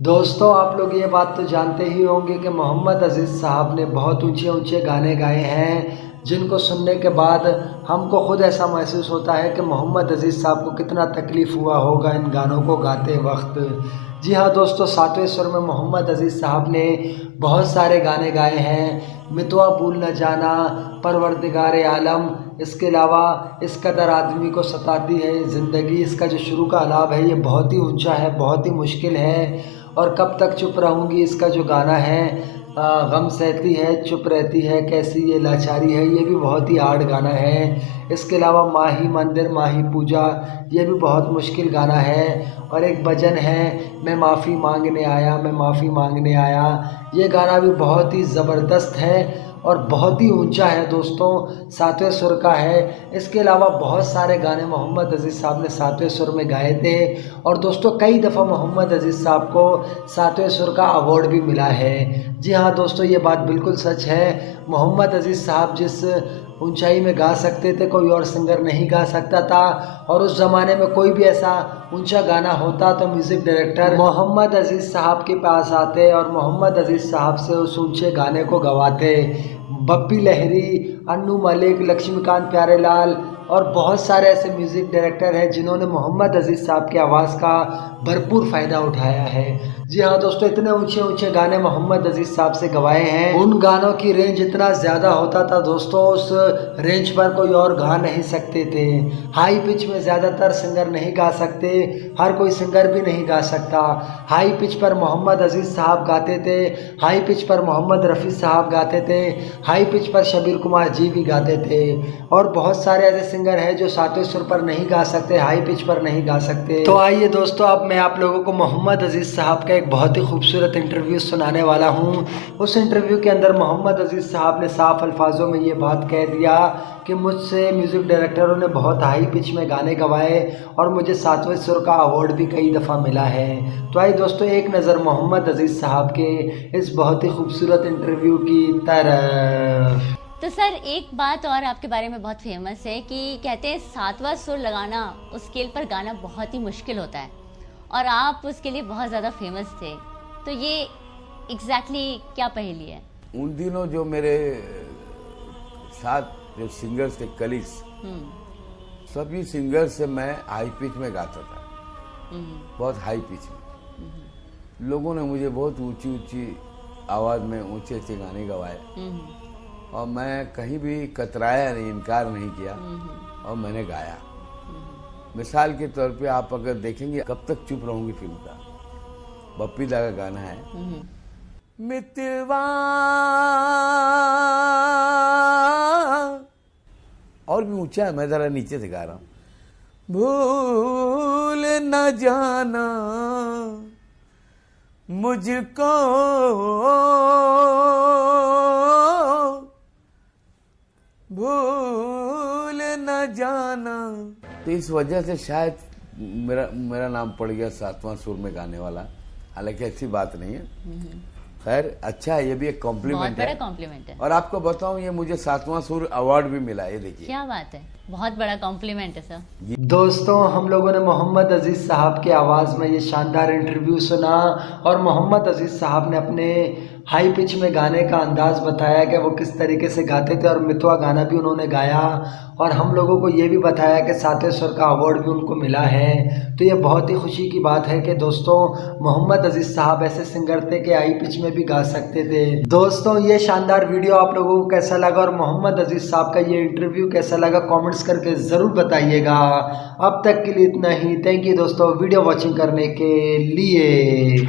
दोस्तों, आप लोग ये बात तो जानते ही होंगे कि मोहम्मद अज़ीज़ साहब ने बहुत ऊंचे ऊंचे गाने गाए हैं, जिनको सुनने के बाद हमको खुद ऐसा महसूस होता है कि मोहम्मद अज़ीज़ साहब को कितना तकलीफ़ हुआ होगा इन गानों को गाते वक्त। जी हाँ दोस्तों, सातवें सुर में मोहम्मद अज़ीज़ साहब ने बहुत सारे गाने गाए हैं। मितवा भूल न जाना, परवरदिगार आलम, इसके अलावा इस कदर आदमी को सताती है ज़िंदगी, इसका जो शुरू का अलाप है ये बहुत ही ऊंचा है, बहुत ही मुश्किल है। और कब तक चुप रहूँगी, इसका जो गाना है गम सहती है चुप रहती है कैसी ये लाचारी है, ये भी बहुत ही हार्ड गाना है। इसके अलावा माही मंदिर माही पूजा, ये भी बहुत मुश्किल गाना है। और एक भजन है मैं माफ़ी मांगने आया, मैं माफ़ी मांगने आया, ये गाना भी बहुत ही ज़बरदस्त है और बहुत ही ऊंचा है दोस्तों, सातवें सुर का है। इसके अलावा बहुत सारे गाने मोहम्मद अज़ीज़ साहब ने सातवें सुर में गाए थे। और दोस्तों, कई दफ़ा मोहम्मद अज़ीज़ साहब को सातवें सुर का अवार्ड भी मिला है। जी हाँ दोस्तों, ये बात बिल्कुल सच है। मोहम्मद अज़ीज़ साहब जिस ऊंचाई में गा सकते थे, कोई और सिंगर नहीं गा सकता था। और उस ज़माने में कोई भी ऐसा ऊंचा गाना होता तो म्यूज़िक डायरेक्टर मोहम्मद अज़ीज़ साहब के पास आते और मोहम्मद अज़ीज़ साहब से उस ऊंचे गाने को गवाते। बप्पी लहरी, अन्नू मलिक, लक्ष्मीकांत प्यारेलाल और बहुत सारे ऐसे म्यूज़िक डायरेक्टर हैं जिन्होंने मोहम्मद अज़ीज़ साहब की आवाज़ का भरपूर फ़ायदा उठाया है। जी हाँ दोस्तों, इतने ऊंचे ऊंचे गाने मोहम्मद अज़ीज़ साहब से गवाए हैं। उन गानों की रेंज इतना ज़्यादा होता था दोस्तों, उस रेंज पर कोई और गा नहीं सकते थे। हाई पिच में ज़्यादातर सिंगर नहीं गा सकते, हर कोई सिंगर भी नहीं गा सकता। हाई पिच पर मोहम्मद अज़ीज़ साहब गाते थे, हाई पिच पर मोहम्मद रफ़ी साहब गाते थे, हाई पिच पर शबीर कुमार जी भी गाते थे। और बहुत सारे ऐसे सिंगर हैं जो सातवें सुर पर नहीं गा सकते, हाई पिच पर नहीं गा सकते। तो आइए दोस्तों, अब मैं आप लोगों को मोहम्मद अज़ीज़ साहब का एक बहुत ही खूबसूरत इंटरव्यू सुनाने वाला हूँ। उस इंटरव्यू के अंदर मोहम्मद अज़ीज़ साहब ने साफ अल्फाजों में ये बात कह दिया कि मुझसे म्यूज़िक डायरेक्टरों ने बहुत हाई पिच में गाने गवाए और मुझे सातवें सुर का अवार्ड भी कई दफ़ा मिला है। तो आइए दोस्तों, एक नज़र मोहम्मद अज़ीज़ साहब के इस बहुत ही खूबसूरत इंटरव्यू की तरफ। तो सर, एक बात और आपके बारे में बहुत फेमस है कि कहते हैं सातवां सुर लगाना, उस स्केल पर गाना बहुत ही मुश्किल होता है और आप उसके लिए बहुत ज़्यादा फेमस थे। तो ये एग्जैक्टली क्या पहेली है? उन दिनों जो मेरे साथ जो सिंगर्स थे, कलीग्स, सभी सिंगर्स से मैं हाई पिच में गाता था, बहुत हाई पिच में। लोगों ने मुझे बहुत ऊंची ऊंची आवाज़ में ऊंचे ऊंचे गाने गवाए और मैं कहीं भी कतराया नहीं, इनकार नहीं किया और मैंने गाया। मिसाल के तौर पे आप अगर देखेंगे कब तक चुप रहूंगी फिल्म का, बप्पी दा का गाना है, मितवा, और भी ऊंचा है, मैं जरा नीचे से गा रहा हूं, भूल न जाना मुझको, भूल न जाना। तो इस वजह से शायद मेरा नाम पड़ गया सातवां सुर में गाने वाला, हालांकि अच्छी बात नहीं है। खैर, अच्छा है, ये भी एक कॉम्प्लीमेंट है, कॉम्प्लीमेंट है। और आपको बताऊं, ये मुझे सातवां सुर अवार्ड भी मिला, ये देखिए क्या बात है, बहुत बड़ा कॉम्प्लीमेंट है सर। दोस्तों, हम लोगों ने मोहम्मद अज़ीज़ साहब की आवाज़ में ये शानदार इंटरव्यू सुना और मोहम्मद अज़ीज़ साहब ने अपने हाई पिच में गाने का अंदाज़ बताया कि वो किस तरीके से गाते थे और मितवा गाना भी उन्होंने गाया। और हम लोगों को ये भी बताया कि सातवें सुर का अवार्ड भी उनको मिला है। तो ये बहुत ही खुशी की बात है कि दोस्तों, मोहम्मद अज़ीज़ साहब ऐसे सिंगर थे कि हाई पिच में भी गा सकते थे। दोस्तों, ये शानदार वीडियो आप लोगों को कैसा लगा और मोहम्मद अज़ीज़ साहब का ये इंटरव्यू कैसा लगा, कमेंट्स करके ज़रूर बताइएगा। अब तक के लिए इतना ही। थैंक यू दोस्तों वीडियो वॉचिंग करने के लिए।